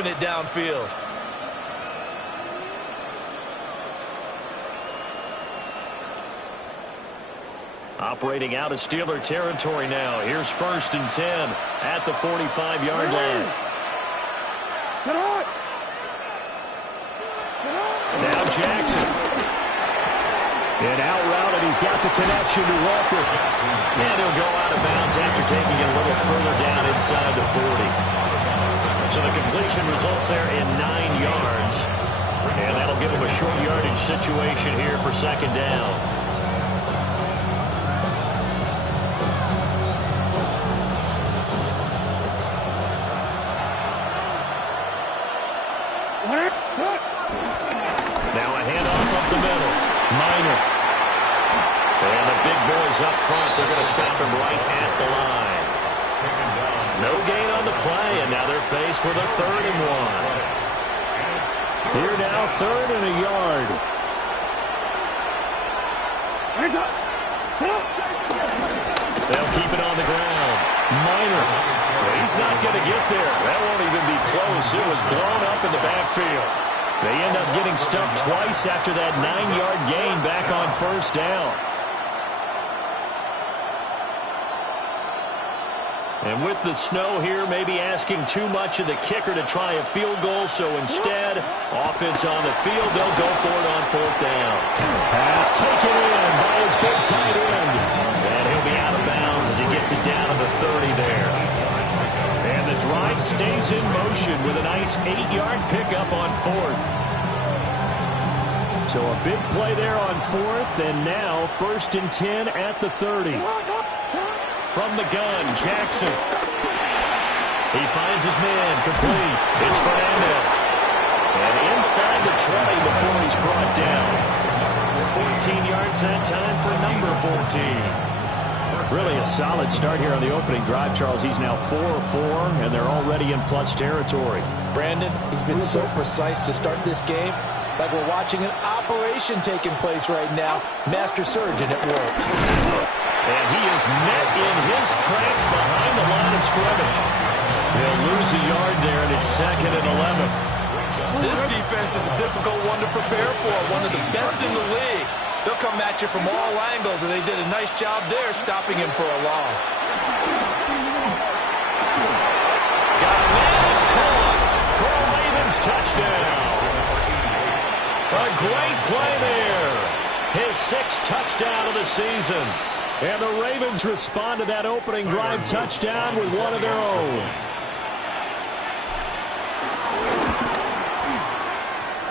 moving it downfield. Operating out of Steeler territory now. Here's 1st and 10 at the 45-yard line. Now Jackson. And out route, and he's got the connection to Walker. And he'll go out of bounds after taking it a little further down inside the 40. So the completion results there in 9 yards. And that'll give him a short yardage situation here for 2nd down. Now a handoff up the middle. Minor. And the big boys up front, they're going to stop him right at the line. No gain on the play, and now they're faced with a 3rd and 1. Here now, 3rd and a yard. They'll keep it on the ground. Minor. He's not going to get there. That won't even be close. It was blown up in the backfield. They end up getting stuck twice after that 9-yard gain back on 1st down. And with the snow here, maybe asking too much of the kicker to try a field goal. So instead, offense on the field, they'll go for it on 4th down. Pass taken in by his big tight end. And he'll be out of bounds as he gets it down to the 30 there. And the drive stays in motion with a nice 8-yard pickup on 4th. So a big play there on 4th, and now 1st and 10 at the 30. From the gun, Jackson. He finds his man, complete. It's Fernandez. And inside the 20 before he's brought down. 14 yards that time for number 14. Really a solid start here on the opening drive, Charles. He's now 4-4, and they're already in plus territory. Brandon, he's been so precise to start this game, like we're watching an operation taking place right now. Master surgeon at work. And he is met in his tracks behind the line of scrimmage. They'll lose a yard there, and it's 2nd and 11. This defense is a difficult one to prepare for, one of the best in the league. They'll come at you from all angles, and they did a nice job there stopping him for a loss. Got a man, it's caught for a Ravens touchdown. A great play there. His 6th touchdown of the season. And the Ravens respond to that opening drive touchdown with one of their own.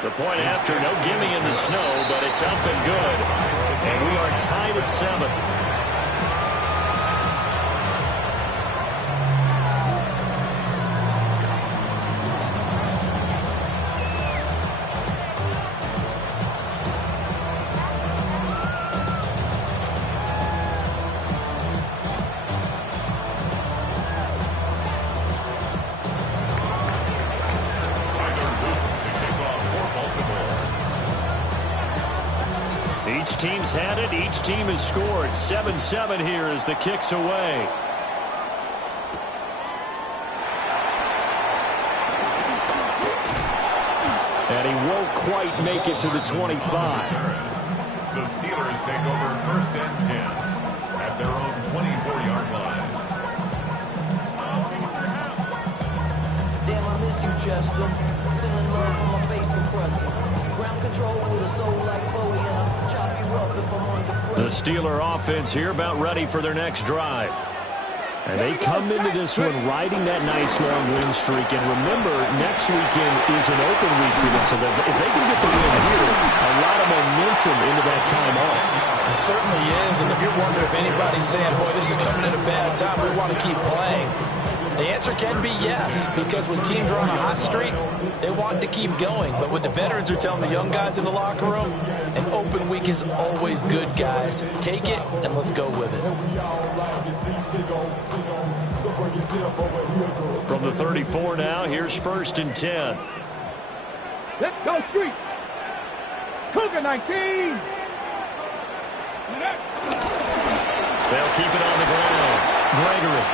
The point after, no gimme in the snow, but it's up and good. And we are tied at 7. Each team's had it. Each team has scored. 7-7 here as the kick's away. And he won't quite make it to the 25. The Steelers take over 1st and 10 at their own 24-yard line. Damn, I miss you, Chester. Sending love from my face compressor. Ground control with a soul like Bowie, and I'll chop you up if I'm under pressure. The Steeler offense here about ready for their next drive. And they come into this one riding that nice long win streak. And remember, next weekend is an open week for them. So that if they can get the win here, a lot of momentum into that time off. It certainly is. And if you're wondering if anybody's saying, boy, this is coming at a bad time, we want to keep playing, the answer can be yes, because when teams are on a hot streak, they want to keep going. But what the veterans are telling the young guys in the locker room, an open week is always good, guys. Take it, and let's go with it. From the 34 now, here's 1st and 10. Let's go street. Cougar 19. They'll keep it on the ground. Gregory.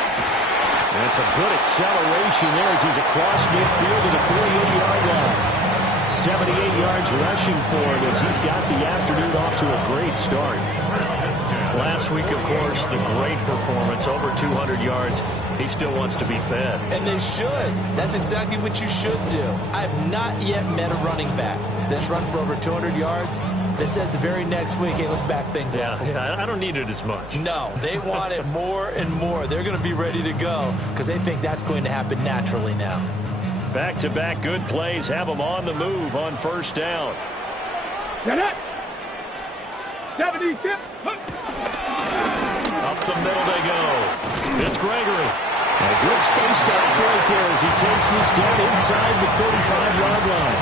That's a good acceleration there as he's across midfield to the 40 78 yards rushing for him as he's got the afternoon off to a great start. Last week, of course, the great performance, over 200 yards. He still wants to be fed. And they should. That's exactly what you should do. I've not yet met a running back that's run for over 200 yards that says the very next week, hey, let's back things up. Yeah, I don't need it as much. No, they want it more and more. They're going to be ready to go because they think that's going to happen naturally now. Back-to-back good plays have them on the move on first down. Get it. 76. Up the middle they go. It's Gregory. A good spaced out right there as he takes this down inside the 35-yard line.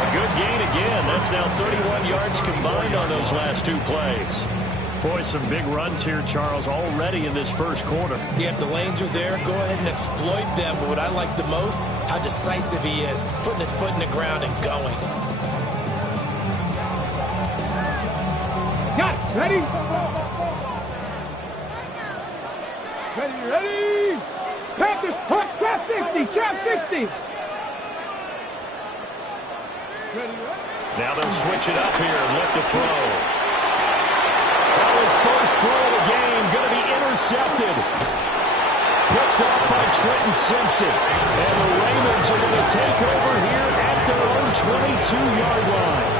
A good gain again. That's now 31 yards combined on those last two plays. Boy, some big runs here, Charles, already in this first quarter. Yeah, if the lanes are there, go ahead and exploit them. But what I like the most, how decisive he is, putting his foot in the ground and going. Got it. Ready? Ready. Panthers, punt, trap 60, trap 60. Ready. Now they'll switch it up here and look to throw. That was first throw of the game, going to be intercepted. Picked up by Trenton Simpson. And the Ravens are going to take over here at their own 22-yard line.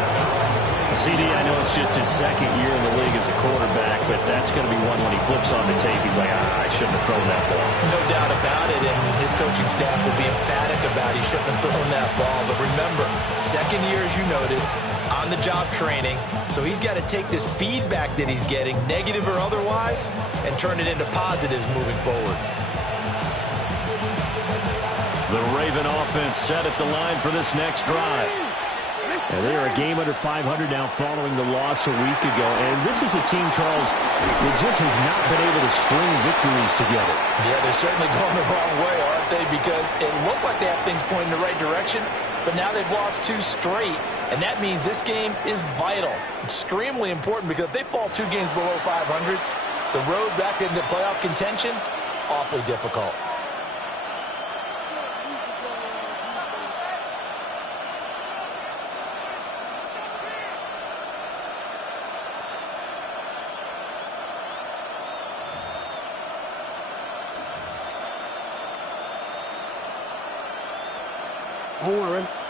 CD, I know it's just his second year in the league as a quarterback, but that's going to be one when he flips on the tape. He's like, I shouldn't have thrown that ball. No doubt about it, and his coaching staff will be emphatic about he shouldn't have thrown that ball. But remember, second year, as you noted, on-the-job training, so he's got to take this feedback that he's getting, negative or otherwise, and turn it into positives moving forward. The Raven offense set at the line for this next drive. And they are a game under 500 now following the loss a week ago. And this is a team, Charles, that just has not been able to string victories together. Yeah, they're certainly going the wrong way, aren't they? Because it looked like they have things pointing in the right direction, but now they've lost 2 straight. And that means this game is vital, extremely important, because if they fall 2 games below 500, the road back into playoff contention, awfully difficult.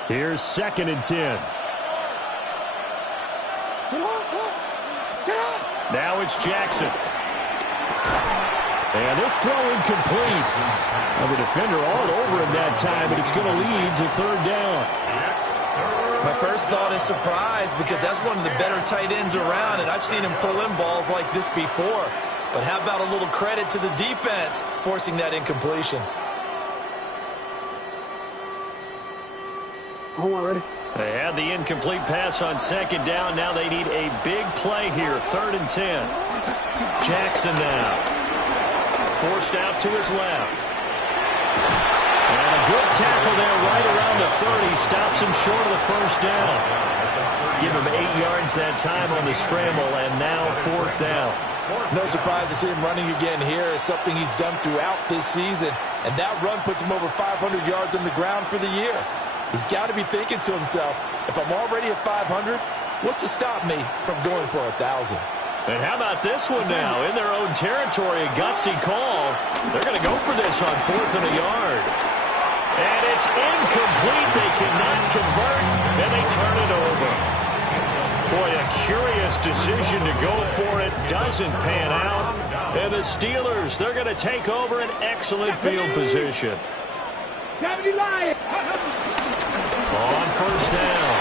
Here's 2nd and 10. Now it's Jackson. And this throw incomplete. Well, the defender all over him that time, but it's going to lead to 3rd down. My first thought is surprise, because that's one of the better tight ends around, and I've seen him pull in balls like this before. But how about a little credit to the defense forcing that incompletion? Ready. They had the incomplete pass on 2nd down. Now they need a big play here. 3rd and 10. Jackson now. Forced out to his left. And a good tackle there right around the 30. Stops him short of the first down. Give him 8 yards that time on the scramble, and now 4th down. No surprise to see him running again here. It's something he's done throughout this season. And that run puts him over 500 yards on the ground for the year. He's got to be thinking to himself, if I'm already at 500, what's to stop me from going for 1,000? And how about this one now? In their own territory, a gutsy call. They're going to go for this on 4th and a yard. And it's incomplete. They cannot convert, and they turn it over. Boy, a curious decision to go for it. Doesn't pan out. And the Steelers, they're going to take over an excellent field position. 70 Lions. On first down,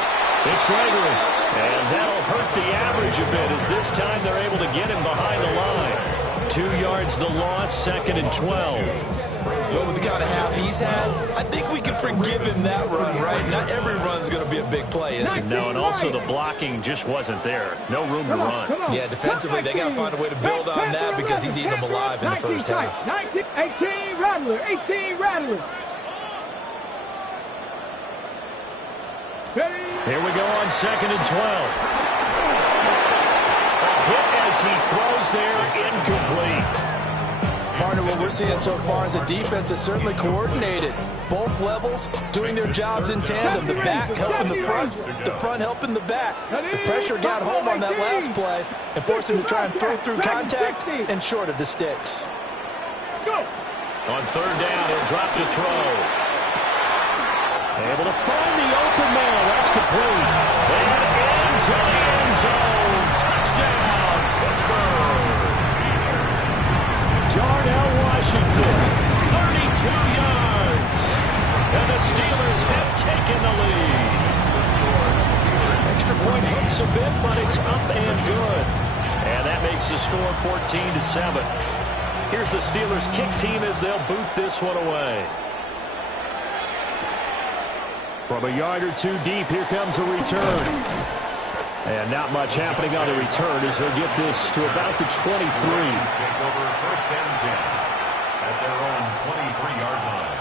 it's Gregory. And that'll hurt the average a bit as this time they're able to get him behind the line. 2 yards the loss, 2nd and 12. Well, with the kind of half he's had, I think we can forgive him that run, right? Not every run's going to be a big play, is it? No, and also the blocking just wasn't there. No room to run. Yeah, defensively, they got to find a way to build on that because he's eating them alive in the first half. 18 Rattler, 18 Rattler. Here we go on 2nd and 12. A hit as he throws there, incomplete. Partner, what we're seeing so far is a defense that's certainly coordinated. Both levels doing their jobs in tandem. The back helping the front helping the back. The pressure got home on that last play and forced him to try and throw through contact and short of the sticks. On third down, he'll drop to throw. Able to find the open man. That's complete. And into the end zone. Touchdown, Pittsburgh. Darnell Washington, 32 yards. And the Steelers have taken the lead. Extra point hooks a bit, but it's up and good. And that makes the score 14-7. Here's the Steelers kick team as they'll boot this one away. From a yard or two deep, here comes a return. And not much happening on the return as he'll get this to about the 23. Take over first and 10 at their own 23-yard line.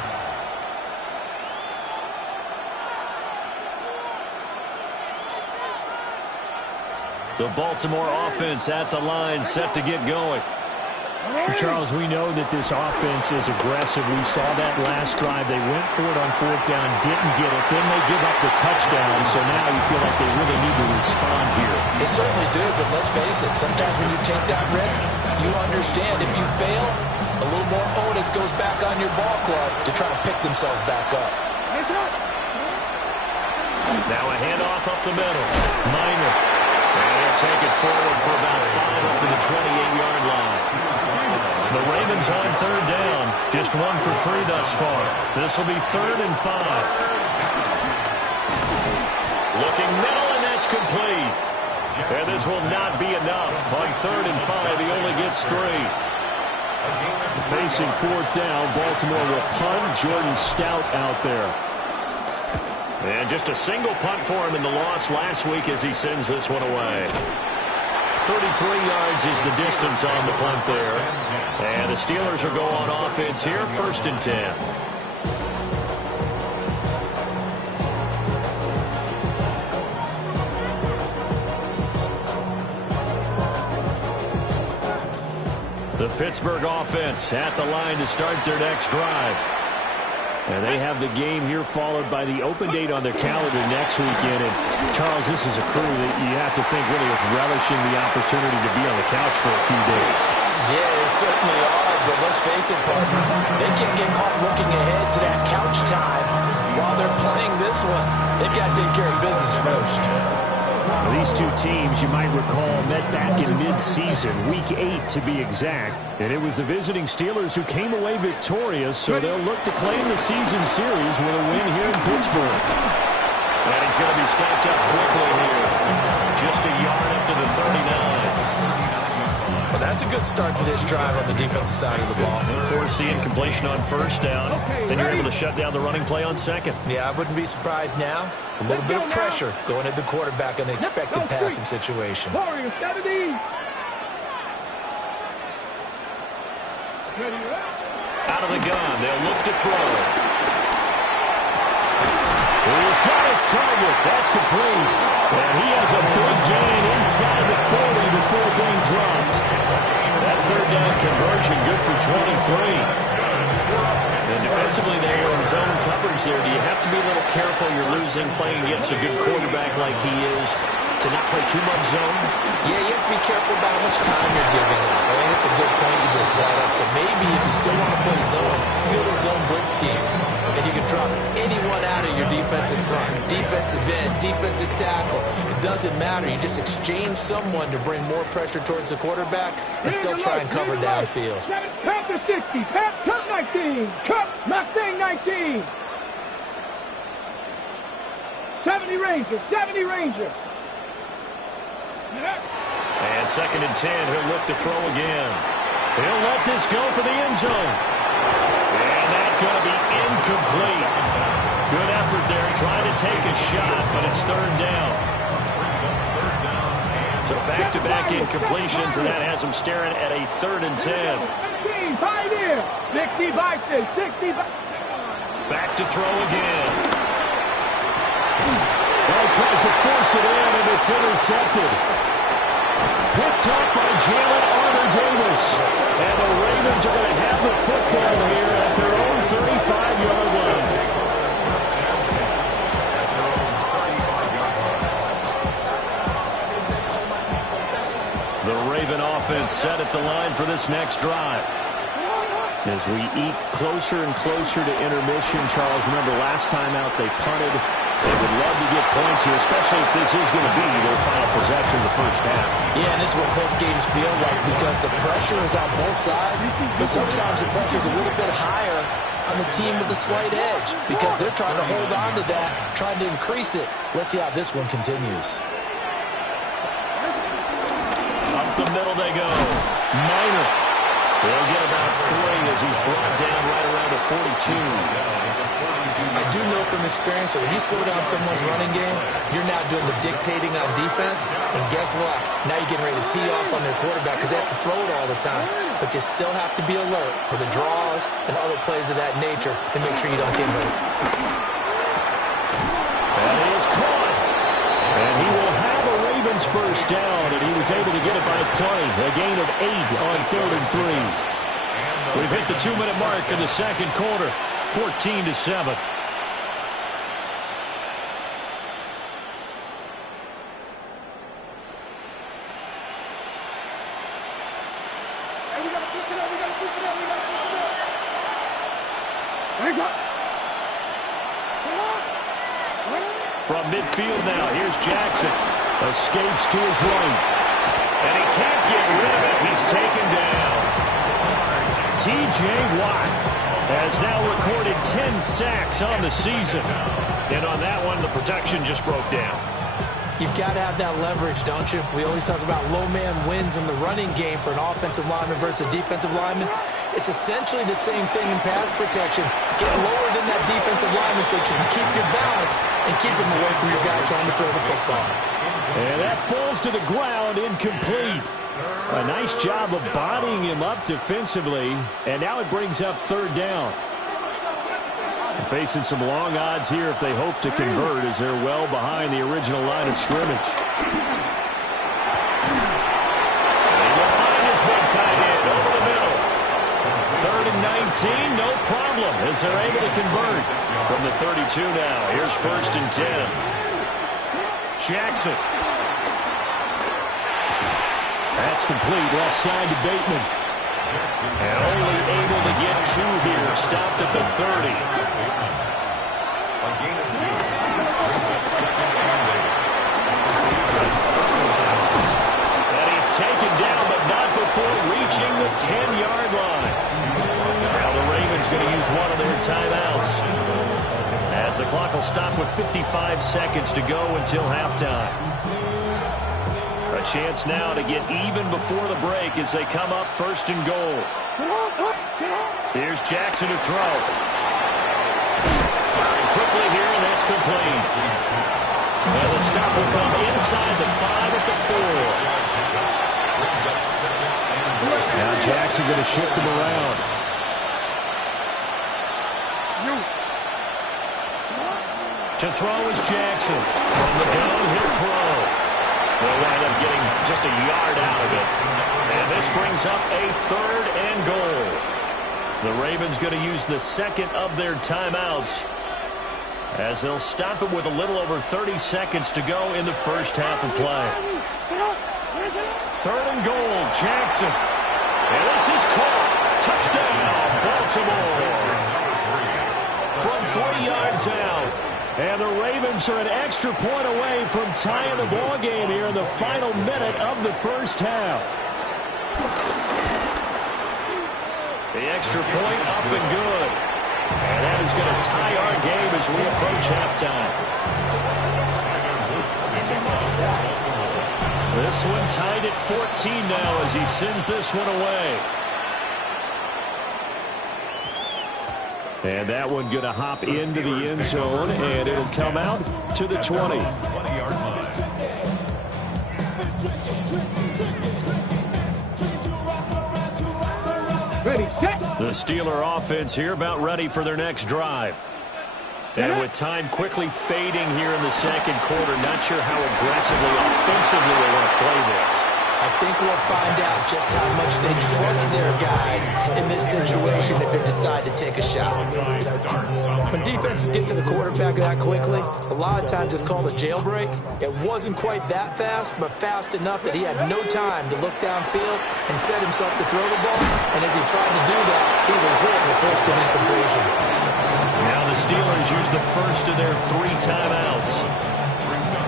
The Baltimore offense at the line, set to get going. Charles, we know that this offense is aggressive. We saw that last drive. They went for it on fourth down, didn't get it. Then they give up the touchdown, so now you feel like they really need to respond here. They certainly do, but let's face it, sometimes when you take that risk, you understand if you fail, a little more onus goes back on your ball club to try to pick themselves back up. Now a handoff up the middle. Minor. And he'll take it forward for about 5 up to the 28-yard line. The Ravens on third down. Just 1 for 3 thus far. This will be 3rd and 5. Looking middle, and that's complete. And this will not be enough. On 3rd and 5, he only gets 3. Facing fourth down, Baltimore will punt. Jordan Stout out there. And just a single punt for him in the loss last week as he sends this one away. 33 yards is the distance on the punt there. And the Steelers are going on offense here, 1st and 10. The Pittsburgh offense at the line to start their next drive. And they have the game here followed by the open date on their calendar next weekend. And, Charles, this is a crew that you have to think really is relishing the opportunity to be on the couch for a few days. Yeah, they certainly are, but let's face it, partner, they can't get caught looking ahead to that couch time while they're playing this one. They've got to take care of business first. Well, these two teams, you might recall, met back in mid-season, Week 8 to be exact. And it was the visiting Steelers who came away victorious, so they'll look to claim the season series with a win here in Pittsburgh. And he's going to be stopped up quickly here. Just a yard up to the 39. Well, that's a good start to this drive on the defensive side of the ball. Forcing incompletion on first down. Then you're able to shut down the running play on second. Yeah, I wouldn't be surprised now. A little bit of pressure going at the quarterback in an expected passing situation. Out of the gun, they'll look to throw. He's got his target. That's complete. And he has a big gain inside the 40 before being dropped. That third down conversion good for 23. And defensively, they were in zone coverage there. Do you have to be a little careful? You're losing playing against a good quarterback like he is to not play too much zone? Yeah, you have to be careful about how much time you're giving up. I think it's a good point you just brought up. So maybe if you still want to play zone, you go to zone blitz scheme, and you can drop anyone out of your defensive front. Defensive end, defensive tackle. It doesn't matter. You just exchange someone to bring more pressure towards the quarterback and still try and cover downfield. Cut to 60. Cut 19. Cut Mustang 19. 70 Ranger. 70 Ranger. And 2nd and 10, he'll look to throw again. He'll let this go for the end zone. And that's going to be incomplete. Good effort there, trying to take a shot, but it's 3rd down. So back-to-back incompletions, and that has him staring at a 3rd and 10. 60 by 60. Back to throw again. Well, he tries to force it in, and it's intercepted. picked up by Jalen Armour-Davis. And the Ravens are going to have the football here at their own 35-yard line. The Raven offense set at the line for this next drive. As we eat closer and closer to intermission, Charles, remember last time out they punted. They would love to get points here, especially if this is going to be their final possession of the first half. Yeah, and this is what close games feel like because the pressure is on both sides, but sometimes the pressure is a little bit higher on the team with the slight edge because they're trying to hold on to that, trying to increase it. Let's see how this one continues. Up the middle they go. Minor. They'll get about 3 as he's brought down right around the 42. I do know from experience that when you slow down someone's running game, you're now doing the dictating on defense. And guess what? Now you're getting ready to tee off on their quarterback because they have to throw it all the time. But you still have to be alert for the draws and other plays of that nature to make sure you don't get hurt. That is caught. And he will have a Ravens first down, and he was able to get it by play. A gain of 8 on 3rd and 3. We've hit the 2-minute mark in the second quarter, 14-7. From midfield now, here's Jackson. Escapes to his right. And he can't get rid of it. He's taken down. T.J. Watt has now recorded 10 sacks on the season. And on that one, the protection just broke down. You've got to have that leverage, don't you? We always talk about low man wins in the running game for an offensive lineman versus a defensive lineman. It's essentially the same thing in pass protection. Get lower than that defensive lineman so that you can keep your balance and keep him away from your guy trying to throw the football. And that falls to the ground, incomplete. A nice job of bodying him up defensively, and now it brings up 3rd down. Facing some long odds here if they hope to convert as they're well behind the original line of scrimmage. He will find his big tight end over the middle. 3rd and 19, no problem as they're able to convert. From the 32 now, here's 1st and 10. Jackson. That's complete, left side to Bateman. And only able to get 2 here, stopped at the 30. A gain of 2. Brings up 2nd and 8. And he's taken down, but not before reaching the 10-yard line. Now the Ravens going to use one of their timeouts, as the clock will stop with 55 seconds to go until halftime. A chance now to get even before the break as they come up 1st and goal. Here's Jackson to throw. Firing quickly here, and that's complete. And the stop will come inside the 5 at the 4. Now Jackson going to shift him around. To throw is Jackson. From the gun, he'll throw. They'll wind up getting just a yard out of it. And this brings up a 3rd and goal. The Ravens going to use the second of their timeouts as they'll stop it with a little over 30 seconds to go in the first half of play. 3rd and goal, Jackson. And this is caught. Touchdown, Baltimore. From 40 yards out. And the Ravens are an extra point away from tying the ball game here in the final minute of the first half. The extra point up and good. And that is going to tie our game as we approach halftime. This one tied at 14 now as he sends this one away. And that one going to hop into the end zone, and it'll come out to the 20. Ready, set. The Steeler offense here about ready for their next drive. And with time quickly fading here in the second quarter, not sure how aggressively, offensively they want to play this. I think we'll find out just how much they trust their guys in this situation if they decide to take a shot. When defenses get to the quarterback that quickly, a lot of times it's called a jailbreak. It wasn't quite that fast, but fast enough that he had no time to look downfield and set himself to throw the ball. And as he tried to do that, he was hit and forced an incompletion. Now the Steelers use the first of their 3 timeouts,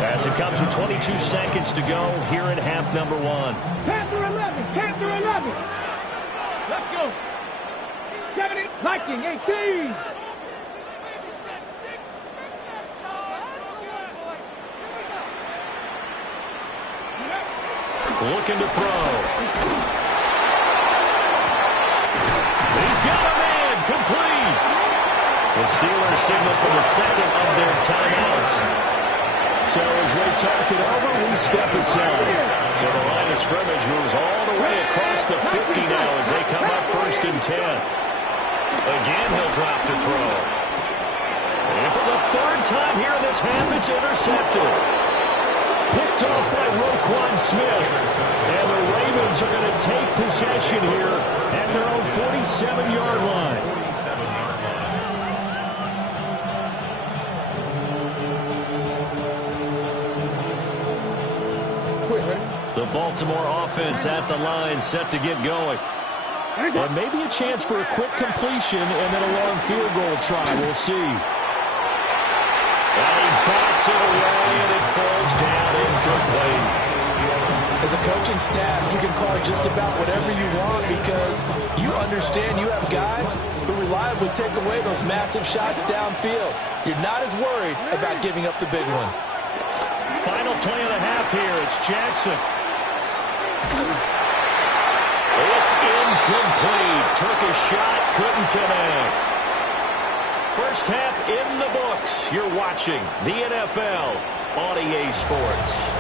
as it comes with 22 seconds to go here in half number 1. Panther 11, Panther 11. Let's go. 70, Viking 18. Looking to throw. He's got a man, complete. The Steelers signal for the second of their timeouts. So as they talk it over, we step aside. So the line of scrimmage moves all the way across the 50 now as they come up 1st and 10. Again, he'll drop to throw. And for the 3rd time here in this half, it's intercepted. Picked off by Roquan Smith. And the Ravens are going to take possession here at their own 47-yard line. The Baltimore offense at the line, set to get going. And maybe a chance for a quick completion and then a long field goal try. We'll see. And he backs it away, and it falls down incomplete. As a coaching staff, you can call just about whatever you want because you understand you have guys who reliably take away those massive shots downfield. You're not as worried about giving up the big one. Final play of the half here. It's Jackson. It's incomplete. Took a shot, couldn't connect. First half in the books. You're watching the NFL on EA Sports.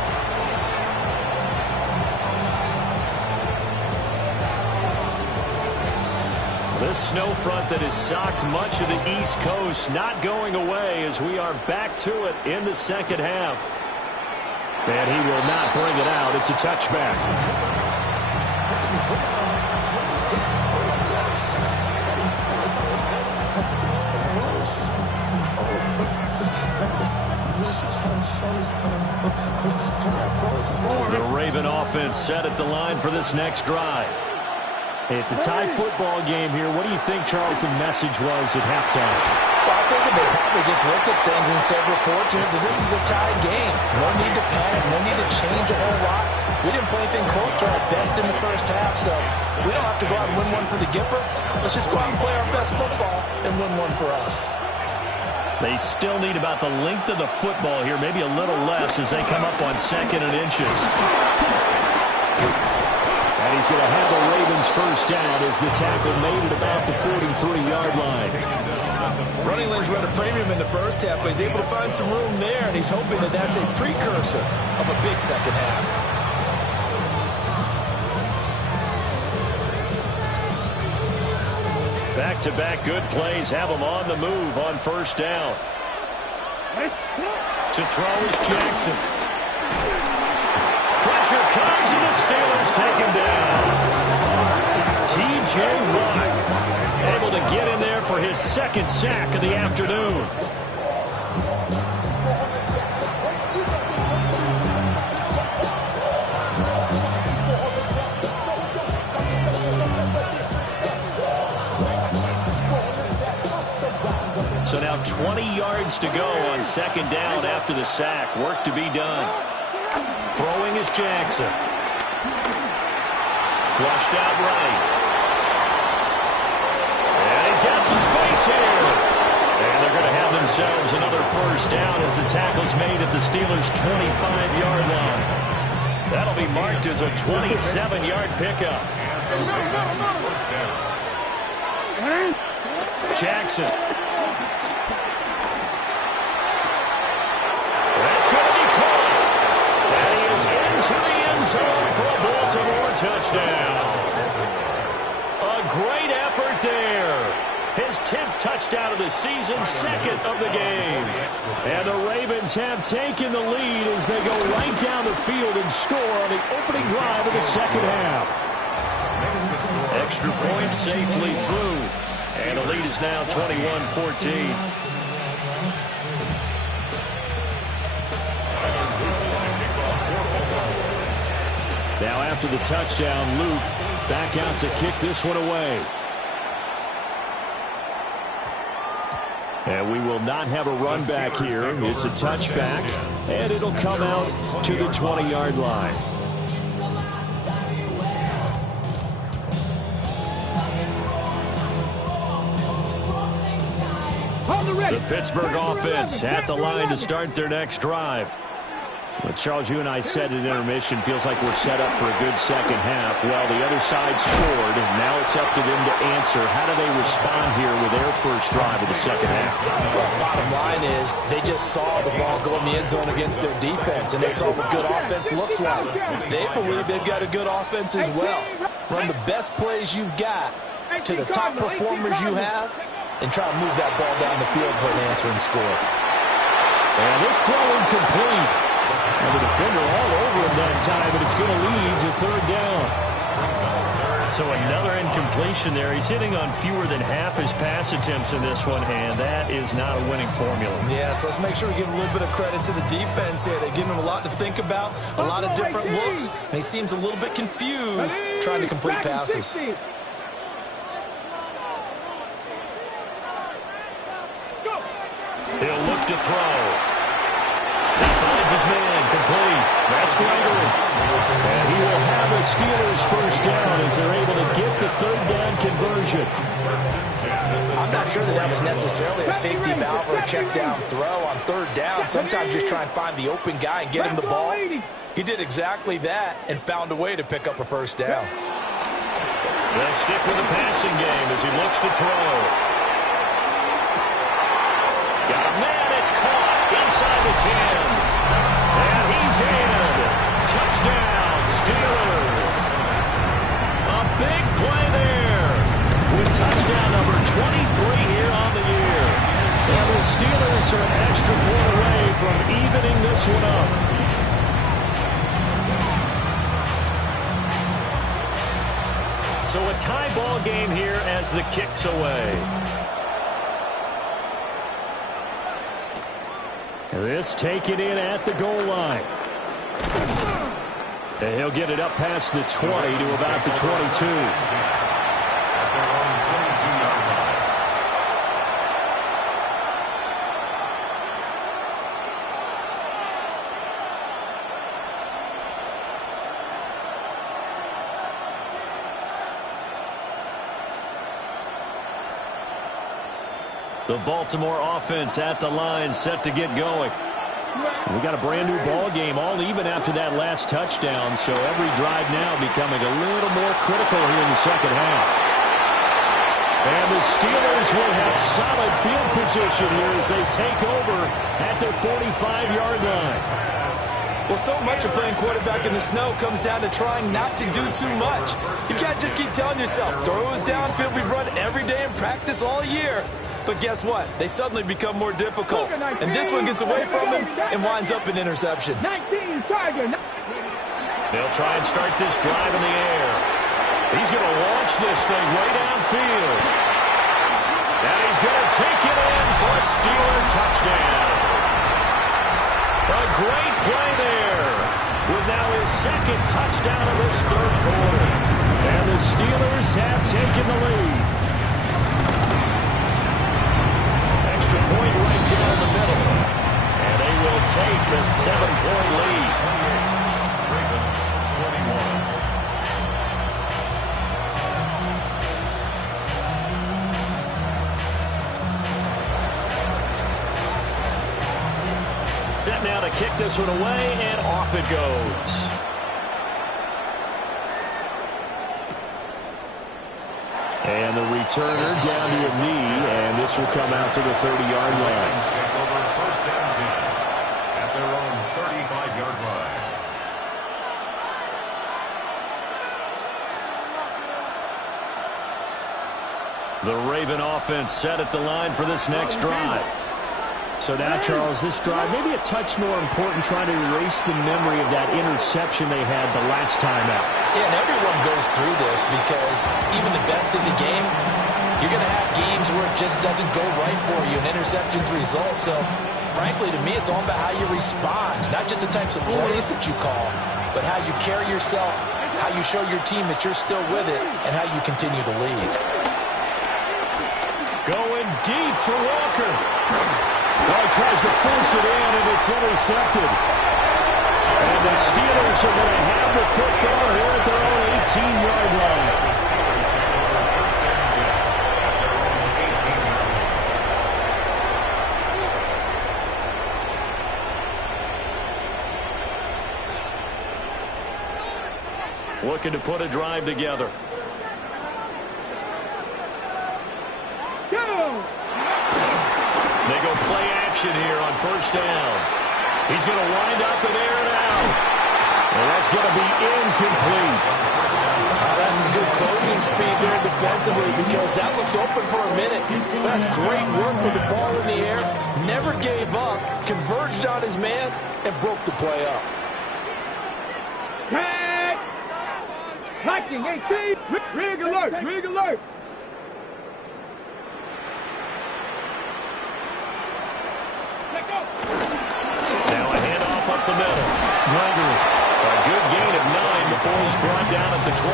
This snow front that has socked much of the East Coast not going away as we are back to it in the second half. And he will not bring it out. It's a touchback. The Raven offense set at the line for this next drive. It's a tie football game here. What do you think, Charles, the message was at halftime? Well, I think that they probably just looked at things and said, we're fortunate that this is a tied game. No need to panic, no need to change a whole lot. We didn't play anything close to our best in the first half, so we don't have to go out and win one for the Gipper. Let's just go out and play our best football and win one for us. They still need about the length of the football here, maybe a little less as they come up on 2nd and inches. And he's going to have a Ravens first down as the tackle made at about the 43-yard line. Running lanes run a premium in the first half, but he's able to find some room there, and he's hoping that that's a precursor of a big second half. Back-to-back good plays have them on the move on first down. To throw is Jackson. Pressure comes, and the Steelers take him down. T.J. Watt able to get in there for his 2nd sack of the afternoon. So now 20 yards to go on 2nd down after the sack. Work to be done. Throwing is Jackson. Flushed out right. And he's got some space here. And they're going to have themselves another first down as the tackle's made at the Steelers' 25-yard line. That'll be marked as a 27-yard pickup. Jackson. That's going to be caught. And he is into the end zone for a Baltimore touchdown. A great effort there. His 10th touchdown of the season, second of the game. And the Ravens have taken the lead as they go right down the field and score on the opening drive of the second half. Extra point safely through. And the lead is now 21-14. Now after the touchdown, Luke back out to kick this one away. And we will not have a run back here. It's a touchback, and it'll come out to the 20-yard line. The Pittsburgh offense at the line to start their next drive. Well, Charles, you and I said at intermission, feels like we're set up for a good second half. Well, the other side scored, and now it's up to them to answer. How do they respond here with their first drive of the second half? Well, bottom line is they just saw the ball go in the end zone against their defense, and they saw what good offense looks like. They believe they've got a good offense as well. Run the best plays you've got to the top performers you have, and try to move that ball down the field for an answering score. And this throw incomplete. And the defender all over him that time, and it's going to lead to third down. So another incompletion there. He's hitting on fewer than half his pass attempts in this one, and that is not a winning formula. Yeah, so let's make sure we give a little bit of credit to the defense here. They're giving him a lot to think about, a lot of different looks, and he seems a little bit confused trying to complete passes. He'll look to throw. He finds his man, complete. That's Gregory. And he will have the Steelers first down as they're able to get the third down conversion. I'm not sure that was necessarily a safety valve or a check down throw on third down. Sometimes just try and find the open guy and get him the ball. He did exactly that and found a way to pick up a first down. They'll stick with the passing game as he looks to throw. Got a man, it's caught inside the 10. And he's in. Touchdown, Steelers. A big play there with touchdown number 23 here on the year. And the Steelers are an extra point away from evening this one up. So a tie ball game here as the kick's away. This taken in at the goal line. And he'll get it up past the 20 to about the 22. The Baltimore offense at the line, set to get going. We got a brand new ball game, all even after that last touchdown, so every drive now becoming a little more critical here in the second half. And the Steelers will have solid field position here as they take over at their 45-yard line. Well, so much of playing quarterback in the snow comes down to trying not to do too much. You can't just keep telling yourself, throws downfield we've run every day in practice all year. But guess what? They suddenly become more difficult. And this one gets away from him and winds up an interception. 19 Tiger. They'll try and start this drive in the air. He's going to launch this thing way downfield. And he's going to take it in for a Steeler touchdown. A great play there with now his second touchdown of this third quarter. And the Steelers have taken the lead. Extra point right down the middle. And they will take a 7-point lead. Ravens 21. Set now to kick this one away, and off it goes. And the returner down to a knee, and this will come out to the 30-yard line. Take over first and 10 at their own 35-yard line. The Raven offense set at the line for this next drive. So now, Charles, this drive maybe a touch more important, trying to erase the memory of that interception they had the last time out. Yeah, and everyone goes through this because even the best in the game, you're going to have games where it just doesn't go right for you, and interceptions result. So, frankly, to me, it's all about how you respond, not just the types of plays that you call, but how you carry yourself, how you show your team that you're still with it, and how you continue to lead. Going deep for Walker. Well, he tries to force it in, and it's intercepted. And the Steelers are going to have the football here at their own 18-yard line. Looking to put a drive together. They go play action here on first down. He's going to wind up and air it out. And that's going to be incomplete. That's some good closing speed there defensively because that looked open for a minute. That's great work with the ball in the air. Never gave up, converged on his man, and broke the play up. Tag! Hiking, 18! Rig alert! Rig alert! Now a handoff up the middle. Gregory. A good gain of 9 before he's brought down at the 28.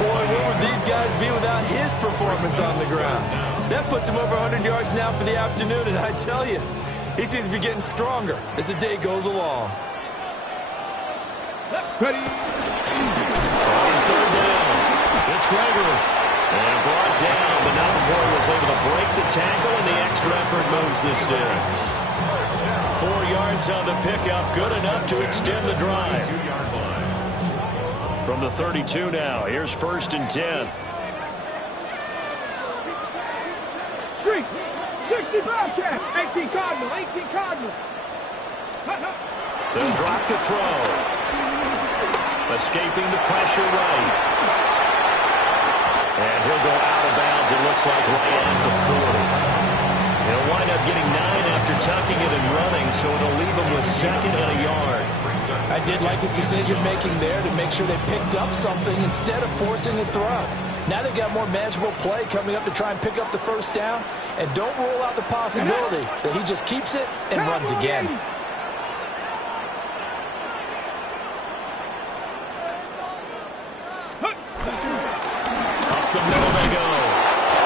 Boy, where would these guys be without his performance on the ground? That puts him over 100 yards now for the afternoon, and I tell you, he seems to be getting stronger as the day goes along. Ready? On third down, it's Gregory. And brought down, but not before he was able to break the tackle, and the extra effort moves the Sticks. 4 yards on the pickup, good enough to extend the drive. From the 32 now, here's 1st and 10. 60 Bobcat! 18 Cardinal! 18 Cardinal! They'll drop to throw. Escaping the pressure right. And he'll go out of bounds, it looks like, right at the 40. He'll wind up getting 9 after tucking it and running, so it'll leave him with 2nd and a yard. I did like his decision-making there to make sure they picked up something instead of forcing a throw. Now they got more manageable play coming up to try and pick up the first down, and don't rule out the possibility that he just keeps it and runs again. Up the middle they go.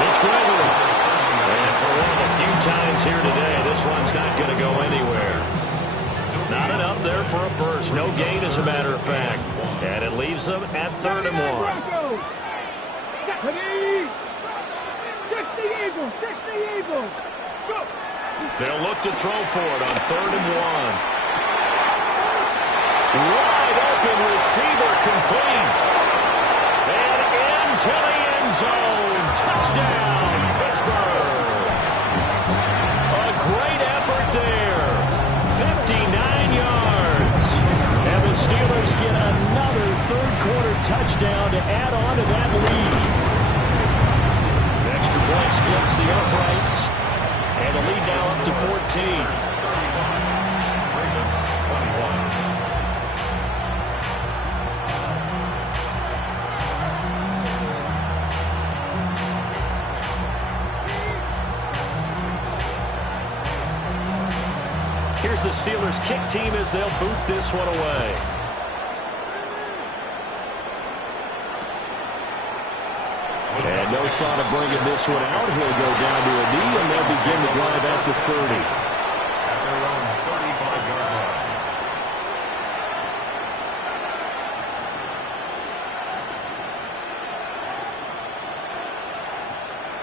It's Gregory. And for one of the few times here today, this one's not going to go anywhere. Not enough there for a first. No gain, as a matter of fact. And it leaves them at 3rd and 1. 60 Eagles! 60 Eagles! Go! They'll look to throw for it on 3rd and 1. Wide open receiver complete. And into the end zone. Touchdown, Pittsburgh. A great effort there. 59 yards. And the Steelers get another third-quarter touchdown to add on to that lead. The extra point splits the uprights. And the lead now up to 14. Here's the Steelers kick team as they'll boot this one away. And no thought of bringing this one out. He'll go down to a knee, and they'll begin the drive at the 30. At their own 35-yard line.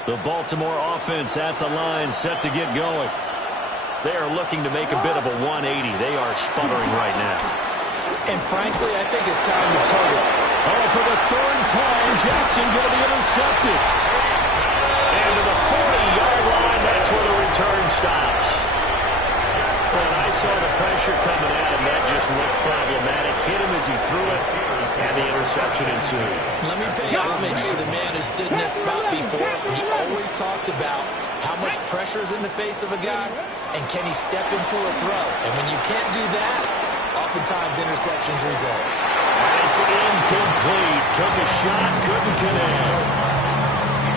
The Baltimore offense at the line, set to get going. They are looking to make a bit of a 180. They are sputtering right now. And frankly, I think it's time to cut it. Oh, for the 3rd time, Jackson going to be intercepted. And to the 40-yard line, that's where the return stops. A nice saw the pressure coming at him. That just looked problematic. Hit him as he threw it, and the interception ensued. Let me pay homage to the man who stood in this spot before. He always talked about how much pressure is in the face of a guy, and can he step into a throw. And when you can't do that, oftentimes interceptions result. It's incomplete. Took a shot, couldn't connect.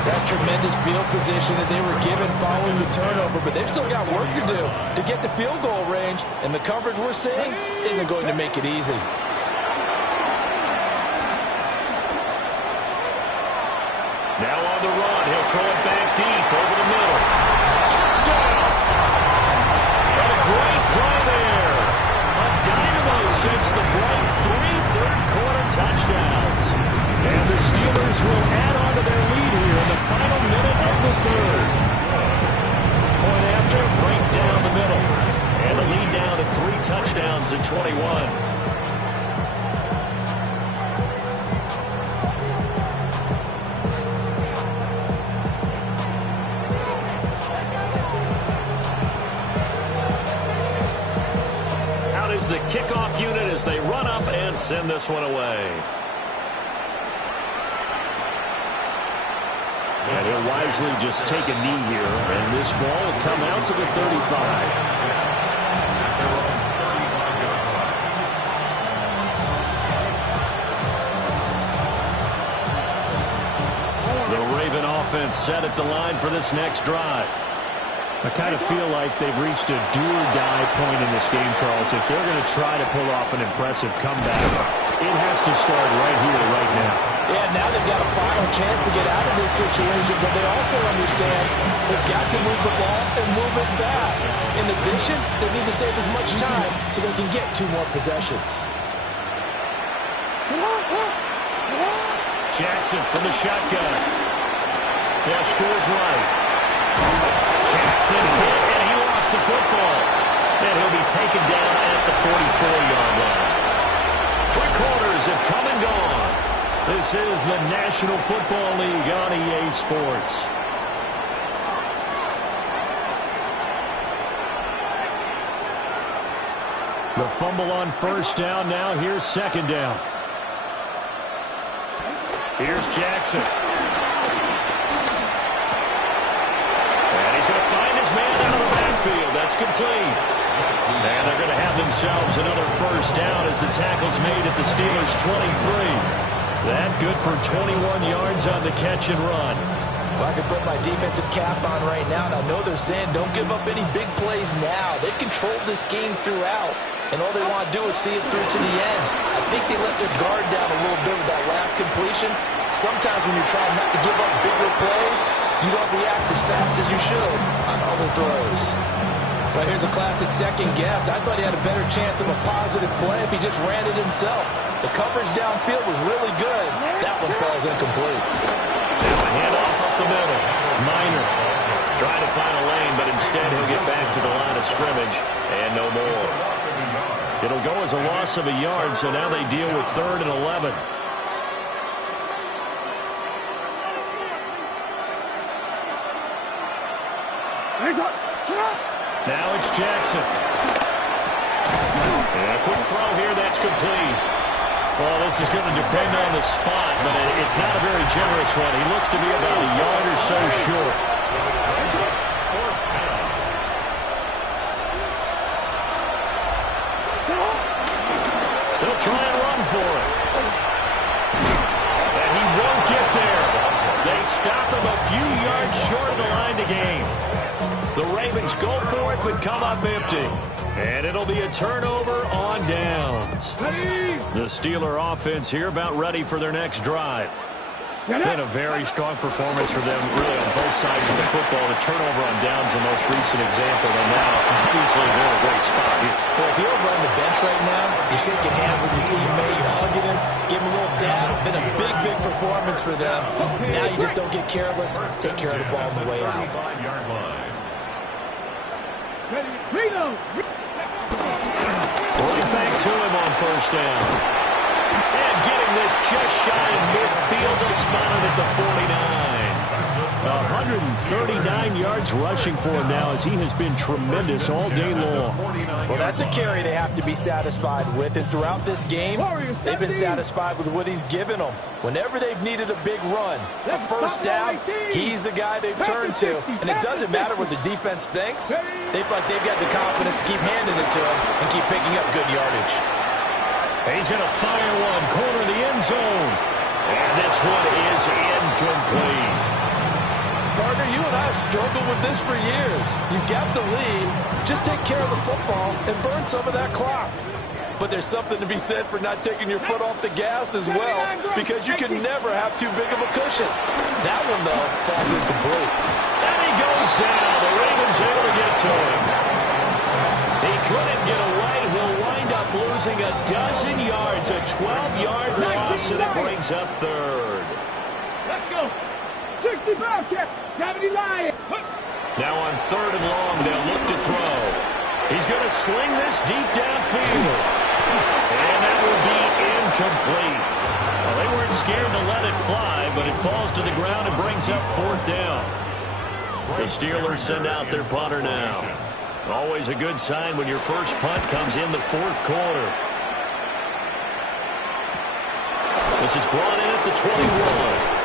That's tremendous field position that they were given following the turnover, but they've still got work to do to get to field goal range, and the coverage we're seeing isn't going to make it easy. Now on the run, he'll throw it back deep over the middle. Touchdown! What a great play there. A dynamo since the break. 3 third-quarter touchdowns. And the Steelers will add on to their lead here in the final minute of the third. Point after, break down the middle. And the lead down to 3 touchdowns at 21. The kickoff unit as they run up and send this one away. And he'll wisely just take a knee here, and this ball will come out to the 35. The Raven offense set at the line for this next drive. I kind of feel like they've reached a do-or-die point in this game, Charles. If they're going to try to pull off an impressive comeback, it has to start right here, right now. Yeah, now they've got a final chance to get out of this situation, but they also understand they've got to move the ball and move it fast. In addition, they need to save as much time so they can get 2 more possessions. Jackson from the shotgun. Flush to his right. Jackson hit, and he lost the football. And he'll be taken down at the 44-yard line. 3 quarters have come and gone. This is the National Football League on EA Sports. The fumble on first down now. Here's second down. Here's Jackson. That's complete. And they're going to have themselves another first down as the tackle's made at the Steelers' 23. That good for 21 yards on the catch and run. Well, I can put my defensive cap on right now, and I know they're saying don't give up any big plays now. They've controlled this game throughout, and all they want to do is see it through to the end. I think they let their guard down a little bit with that last completion. Sometimes when you're trying not to give up bigger plays, you don't react as fast as you should on other throws. Well, here's a classic second guess. I thought he had a better chance of a positive play if he just ran it himself. The coverage downfield was really good. That one falls incomplete. Now a handoff up the middle. Minor trying to find a lane, but instead he'll get back to the line of scrimmage and no more. It'll go as a loss of a yard, so now they deal with 3rd and 11. Now it's Jackson. And a quick throw here, that's complete. Well, this is going to depend on the spot, but it's not a very generous one. He looks to be about a yard or so short. They'll try and run for it. And he won't get there. They stop him a few yards short of the line to gain. The Ravens go for it, but come up empty. And it'll be a turnover on downs. The Steeler offense here about ready for their next drive. Been a very strong performance for them, really, on both sides of the football. The turnover on downs, the most recent example, and now, obviously, they're in a great spot here. Well, if you're over on the bench right now, you're shaking hands with your teammate, you're hugging him, give him a little dab. It's been a big, big performance for them. Now you just don't get careless. Take care of the ball on the way out. Right back to him on first down. And getting this just shy of midfield, they spotted at the 49. 139 yards rushing for him now as he has been tremendous all day long. Well, that's a carry they have to be satisfied with. And throughout this game, they've been satisfied with what he's given them. Whenever they've needed a big run, a first down, he's the guy they've turned to. And it doesn't matter what the defense thinks. They feel like they've got the confidence to keep handing it to him and keep picking up good yardage. He's going to fire one, corner the end zone. And this one is incomplete. Partner, you and I have struggled with this for years. You've got the lead. Just take care of the football and burn some of that clock. But there's something to be said for not taking your foot off the gas as well, because you can never have too big of a cushion. That one, though, falls incomplete. And he goes down. The Ravens able to get to him. He couldn't get away. He'll wind up losing a dozen yards, a 12-yard loss, and it brings up third. Let's go. 65, 70 Lions. Now on third and long, they'll look to throw. He's going to sling this deep downfield. And that will be incomplete. Well, they weren't scared to let it fly, but it falls to the ground and brings up fourth down. The Steelers send out their punter now. Always a good sign when your first punt comes in the fourth quarter. This is brought in at the 21.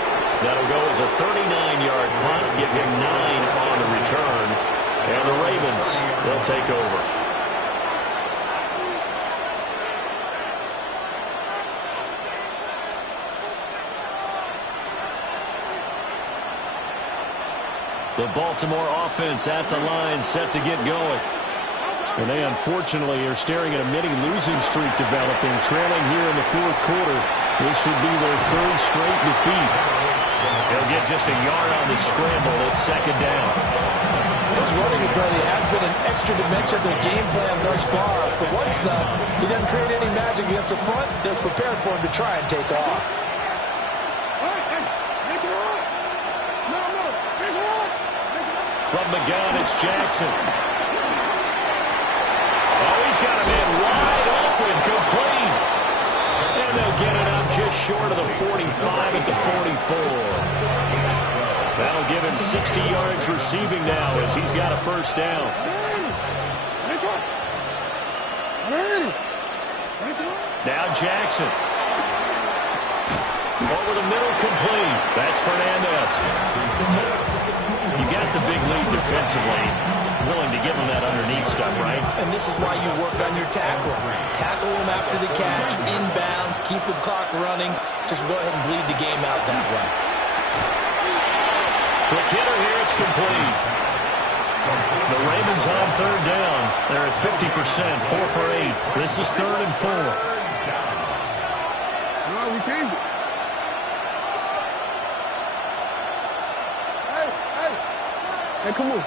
That'll go as a 39-yard punt, give him 9 on the return. And the Ravens, they'll take over. The Baltimore offense at the line, set to get going. And they unfortunately are staring at a mini losing streak developing, trailing here in the fourth quarter. This would be their third straight defeat. They'll get just a yard on the scramble at second down. His running ability has been an extra dimension of the game plan thus far. For once, though, he doesn't create any magic against the front. They're prepared for him to try and take off. From the gun, it's Jackson. Oh, he's got him in wide open, complete. And they'll get it up just short of the 45 at the 44. That'll give him 60 yards receiving now as he's got a first down. Now Jackson. Over the middle, complete. That's Fernandez. You got the big lead defensively. Willing to give him that underneath stuff, right? And this is why you work on your tackling. Tackle him after the catch, inbounds, keep the clock running. Just go ahead and bleed the game out that way. Quick hitter here, it's complete. The Ravens on third down. They're at 50%, 4 for 8. This is 3rd and 4. No, we changed it. Hey, come on.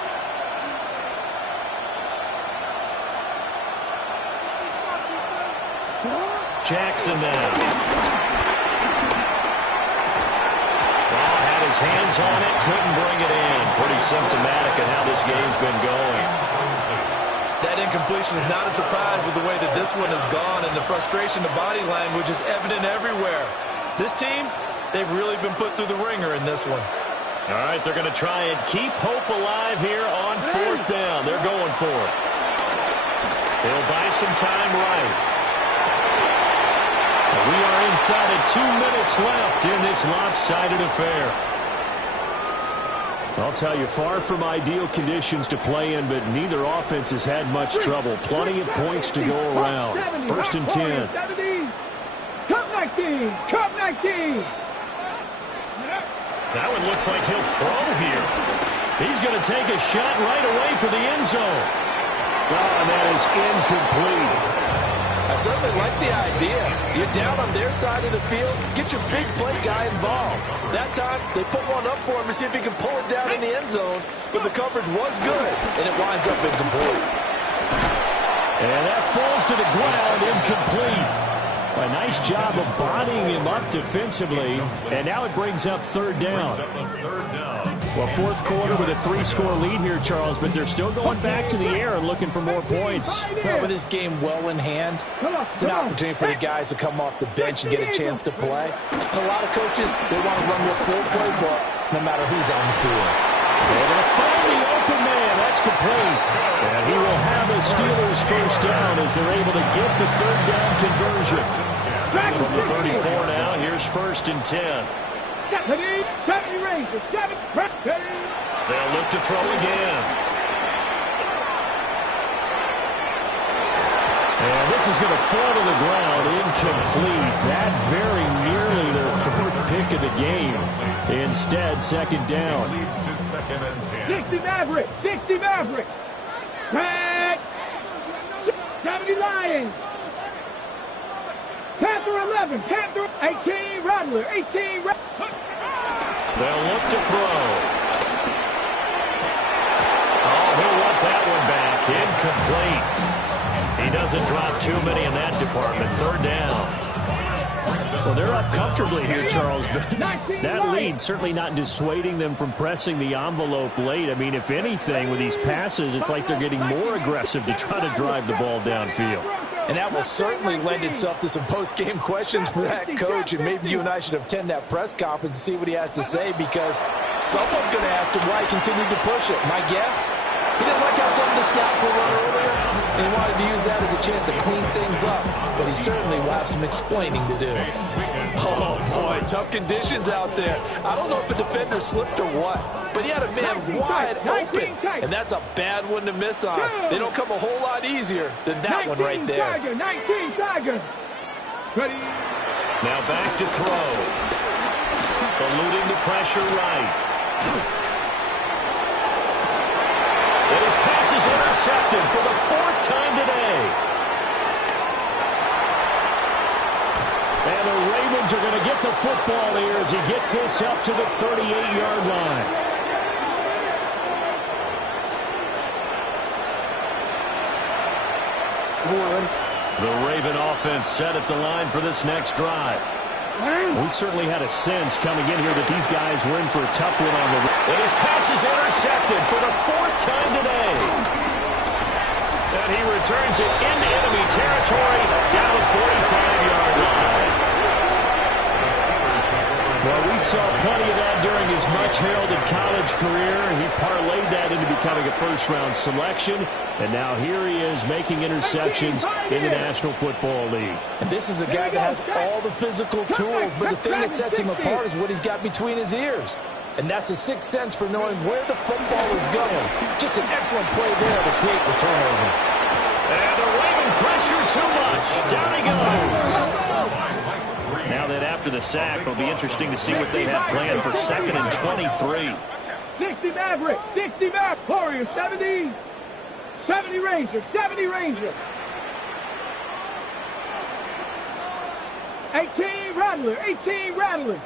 Jackson now. Well, had his hands on it, couldn't bring it in. Pretty symptomatic of how this game's been going. That incompletion is not a surprise with the way that this one has gone, and the frustration, the body language is evident everywhere. This team, they've really been put through the ringer in this one. All right, they're going to try and keep hope alive here on 4th down. They're going for it. They'll buy some time right. We are inside of 2 minutes left in this lopsided affair. I'll tell you, far from ideal conditions to play in, but neither offense has had much trouble. Plenty of points to go around. 1st and 10. Cup 19! Cup 19! That one looks like he'll throw here. He's going to take a shot right away for the end zone. Oh, and that is incomplete. I certainly like the idea. You're down on their side of the field. Get your big play guy involved. That time, they put one up for him to see if he can pull it down in the end zone. But the coverage was good, and it winds up incomplete. And that falls to the ground, incomplete. A nice job of bodying him up defensively. And now it brings up 3rd down. Well, 4th quarter with a 3-score lead here, Charles, but they're still going back to the air and looking for more points. Well, with this game well in hand, it's an opportunity for the guys to come off the bench and get a chance to play. And a lot of coaches, they want to run their full playbook no matter who's on the field. They're going to find the open man. That's complete. And he will have the Steelers first down as they're able to get the third down conversion. From the 34 now, here's 1st and 10. 70 Rangers, 7, They'll look to throw again. And this is going to fall to the ground, incomplete. That very nearly their 4th pick of the game. Instead, 2nd down. Leads to 2nd and 10. 60 Maverick, 60 Maverick. 70 Lions. Panther 11, Panther 18 Rattler, 18 Rattler. They'll look to throw. Oh, he'll want that one back. Incomplete. He doesn't drop too many in that department. 3rd down. Well, they're up comfortably here, Charles, but that lead certainly not dissuading them from pressing the envelope late. I mean, if anything, with these passes, it's like they're getting more aggressive to try to drive the ball downfield. And that will certainly lend itself to some post-game questions for that coach, and maybe you and I should attend that press conference and see what he has to say, because someone's going to ask him why he continued to push it. My guess, he didn't like how some of the snaps were run earlier, and he wanted to use that as a chance to clean things up, but he certainly will have some explaining to do. Oh, boy, tough conditions out there. I don't know if a defender slipped or what, but he had a man wide open, and that's a bad one to miss on. They don't come a whole lot easier than that one right there. 19 Tiger. Ready. Now back to throw. Eluding the pressure right. And his pass is intercepted for the 4th time today. And the Ravens are going to get the football here as he gets this up to the 38-yard line. The Raven offense set at the line for this next drive. We certainly had a sense coming in here that these guys were in for a tough one on the road. And his pass is intercepted for the 4th time today. And he returns it into enemy territory down the 45-yard line. Well, we saw plenty of that during his much-heralded college career. He parlayed that into becoming a first-round selection. And now here he is making interceptions in the National Football League. And this is a guy that has all the physical tools, but the thing that sets him apart is what he's got between his ears. And that's the sixth sense for knowing where the football is going. Just an excellent play there to create the turnover. And the Raven pressure too much. Down he goes. Now that after the sack, it'll be interesting to see what they have planned for 2nd and 23. 60 Maverick, 60 Maverick, Warriors, 70 Rangers, 70 Rangers. 18 Rattler, 18 Rattler.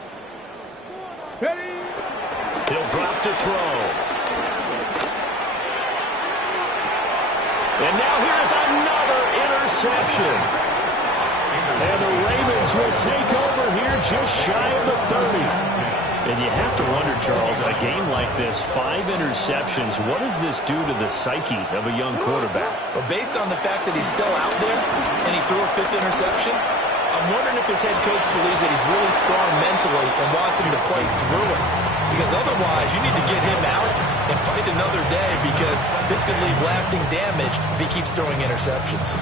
Ready. He'll drop to throw. And now here's another interception. And the Ravens will take over here just shy of the 30. And you have to wonder, Charles, in a game like this, 5 interceptions, what does this do to the psyche of a young quarterback? But based on the fact that he's still out there and he threw a 5th interception, I'm wondering if his head coach believes that he's really strong mentally and wants him to play through it. Because otherwise, you need to get him out and fight another day, because this could leave lasting damage if he keeps throwing interceptions.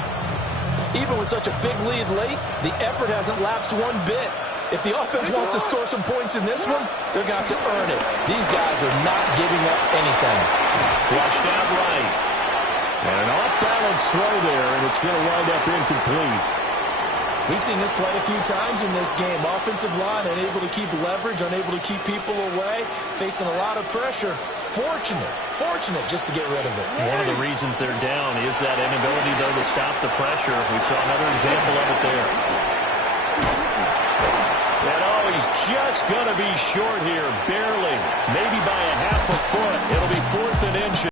Even with such a big lead late, the effort hasn't lapsed one bit. If the offense wants to score some points in this one, they're going to have to earn it. These guys are not giving up anything. Flushed out right. And an off-balance throw there, and it's going to wind up incomplete. We've seen this quite a few times in this game. Offensive line unable to keep leverage, unable to keep people away, facing a lot of pressure. Fortunate just to get rid of it. One of the reasons they're down is that inability, though, to stop the pressure. We saw another example of it there. And oh, he's just going to be short here, barely, maybe by a half a foot. It'll be 4th and inches.